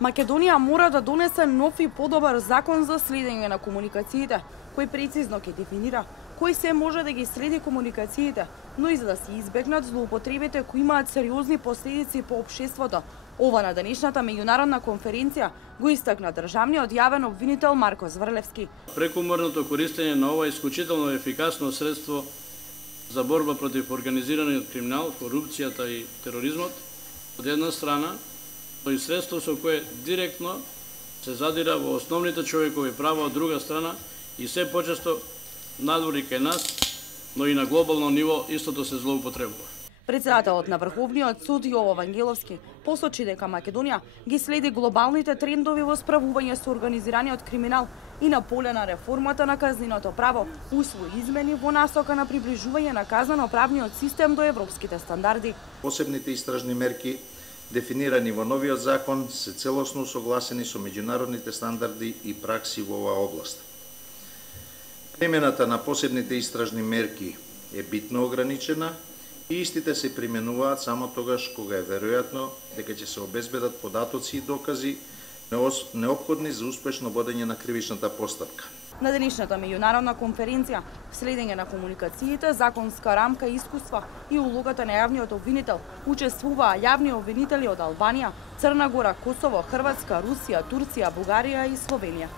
Македонија мора да донесе нов и подобар закон за следење на комуникациите, кој прецизно ќе дефинира кој се може да ги следи комуникациите, но и за да се избегнат злоупотребите кои имаат сериозни последици по општеството. Ова на денешната меѓународна конференција го истакна државниот јавен обвинител Марко Зврлевски. Прекумерното користење на ова исклучително ефикасно средство за борба против организираниот криминал, корупцијата и тероризмот, од една страна, но и средство со кое директно се задира во основните човекови права, од друга страна, и се почесто надвори кај нас, но и на глобално ниво истото се злоупотребува. Председателот на Врховниот суд Јово Вангеловски посочи дека Македонија ги следи глобалните трендови во справување со организираниот криминал и на поле на реформата на казниното право усвои измени во насока на приближување на казнено-правниот систем до европските стандарди. Посебните истражни мерки дефинирани во новиот закон се целосно согласени со меѓународните стандарди и пракси во оваа област. Примената на посебните истражни мерки е битно ограничена и истите се применуваат само тогаш кога е веројатно дека ќе се обезбедат податоци и докази неопходни за успешно водење на кривичната постапка. На денешната меѓународна конференција следење на комуникациите, законска рамка, искуства и улогата на јавниот обвинител учествуваа јавни обвинители од Албанија, Црна Гора, Косово, Хрватска, Русија, Турција, Бугарија и Словенија.